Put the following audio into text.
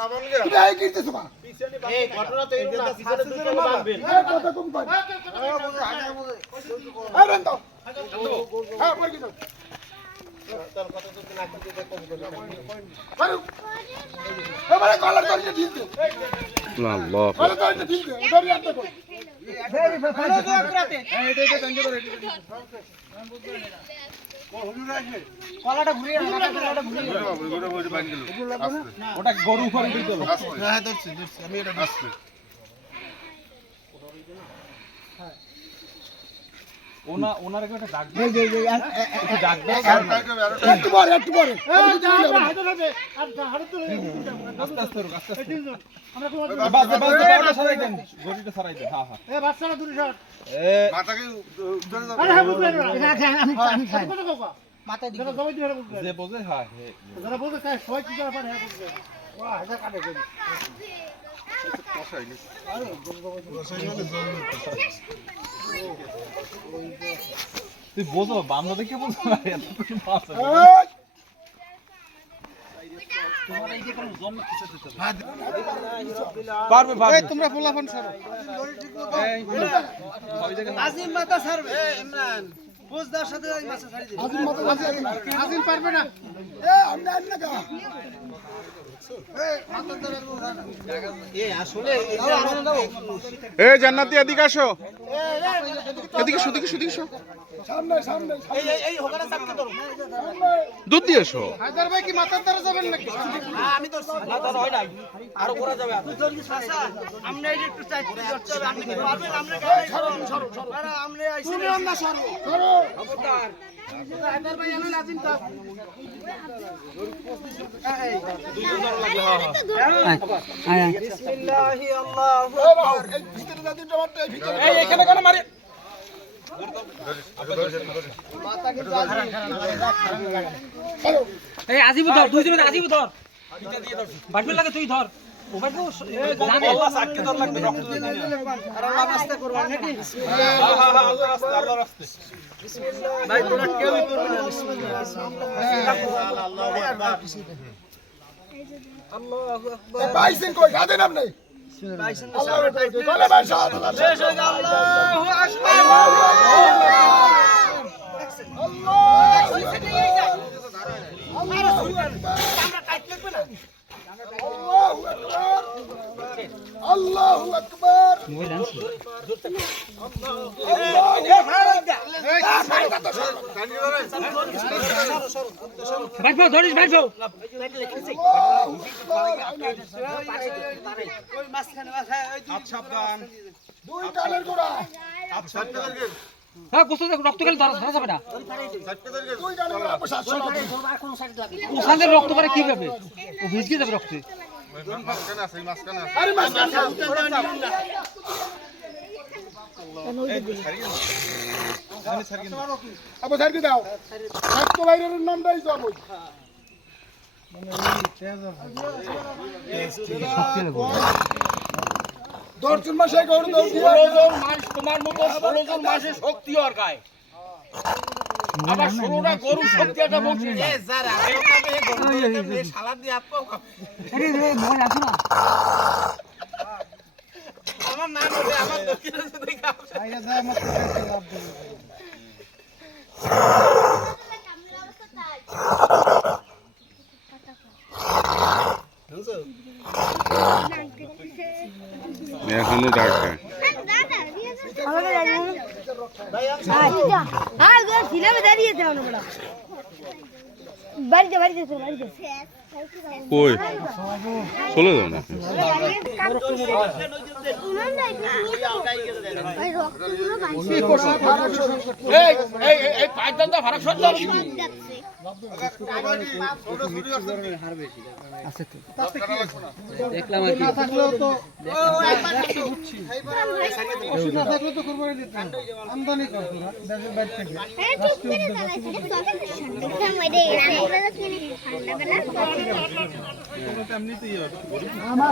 তুমি এই কিরতেছো না এই ঘটনা তো এরকম না পিছনে দুটো বাঁধবেন এই কথা কম কর এই বন্ধ হ্যাঁ বল কি তোর কথা তো না করতে কম করে করো এবারে কলার ধরে ঢিল দে আল্লাহ কলার ধরে ঢিল দে ধরে আনতে কই কলাটা ঘুরিয়ে ওটা গরু ফল দিতে হবে হ্যাঁ ধরছি আমি এটা ধরছি ওনার একটা ডাক একটু ডাক দাও একটু পরে আস্তে আস্তে রুক আস্তে আস্তে বাস সরাই দেন গড়িটা সরাই দেন হ্যাঁ হ্যাঁ এ বাচ্চাটা দূরে সর মাথাকে উঠে যাবে আরে হ্যাঁ বুঝলে আমি কত কত মাথায় দিকে জবাই দিয়ে বুঝলে যে বোঝে হ্যাঁ যারা বলতে চায় সবাই কি করে পারে হ্যাঁ বুঝলে বাহ এটা কাটে গেল তুই বোঝো বান্দা দেখে বোঝো না এত কিছু মাছ আছে তোমার এই যে কোন জন্ম কিছু দিতে পারবে পারবে এই তোমরা ফলাফল ছাড়ো আজিম মাথা ছাড়বে এ ইমরান বুঝদার সাথে এই মাথা ছাড়ি দিবি আজিম পারবে না এ আমরা আইনা কা এ আসলে এই যে আমরা দাও এ জান্নাতি এদিকে আসো এদিকে এসো সামনে এই হোগাটা চাপকে ধরো দুধ দিয়ে এসো হায়দার ভাই কি মাথার দ্বারা যাবেন নাকি আমি তো মাথার হয় নাই আরো করা যাবে তুই জলদি চাচা আমরা এই একটু চাইতে করতে হবে আপনি কি পারবেন আমরা সরো আরে আমরা আইছি তুমি আমরা সরো খবরদার হায়দার ভাই এনে লাজিম তা বিসমিল্লাহি আল্লাহু আকবার এই ভিতরে যা দিন টমাটো এই ভিতরে এই এখানে কেন মারি এই আজিব ধর দুই জনে আজিব ধর বাটবে লাগে তুই ধর ওভার তো জানে আল্লাহ সাক্ষী ধর লাগবে রক্ত দিয়ে দিন আর আল্লাহ রাস্তা করবা নাকি হ্যাঁ আল্লাহ রাস্তে আল্লাহ রাস্তে ভাই তোরা কেউই করবে না বিসমিল্লাহ আল্লাহু আকবার আল্লাহু আকবার বাইসিন কই গাদে নাম নাই বাইসন আল্লাহু আকবার বলে ভাই সাহায্য শেষ হয়ে গেল আল্লাহু আকবার আল্লাহু আকবার মোবাইল আনছি বাইফো ধরিস বাইফো ওই মাঝখানে মাথায় ওই হাত সাবধান দুই কালের গোড়া হ্যাঁ গোসল রক্ত গেলে ধরা যাবে না দুই কালের গোড়া প্রসাদ ওখানে রক্ত করে কি হবে ও ভিজকে যাবে রক্তে আরে মাঝখানে আবু সাইড দাও সাতটো বাইরের নামটাই যাব দর্শন মাসে গৌর দাও তোমার মতো 16 জন মাসে শক্তি আর গায় আবার 16টা গরু শক্তি একটা বলছি এ যারা এইভাবে গরু সালাদ দিয়ে আপকো আরে রে মোবাইল আছে না আমার নাম হবে আমার দক্ষিণে দেখা আইয়া যায় মত করতে লাভ দেবে এখনো ডাক খায় বাড়িতে কই চলে যাও না এই পাঁচজনটা ফারাক সহ্য দেখলাম আর কি আমদানি করতো না দেশের বাইরে থেকে আমার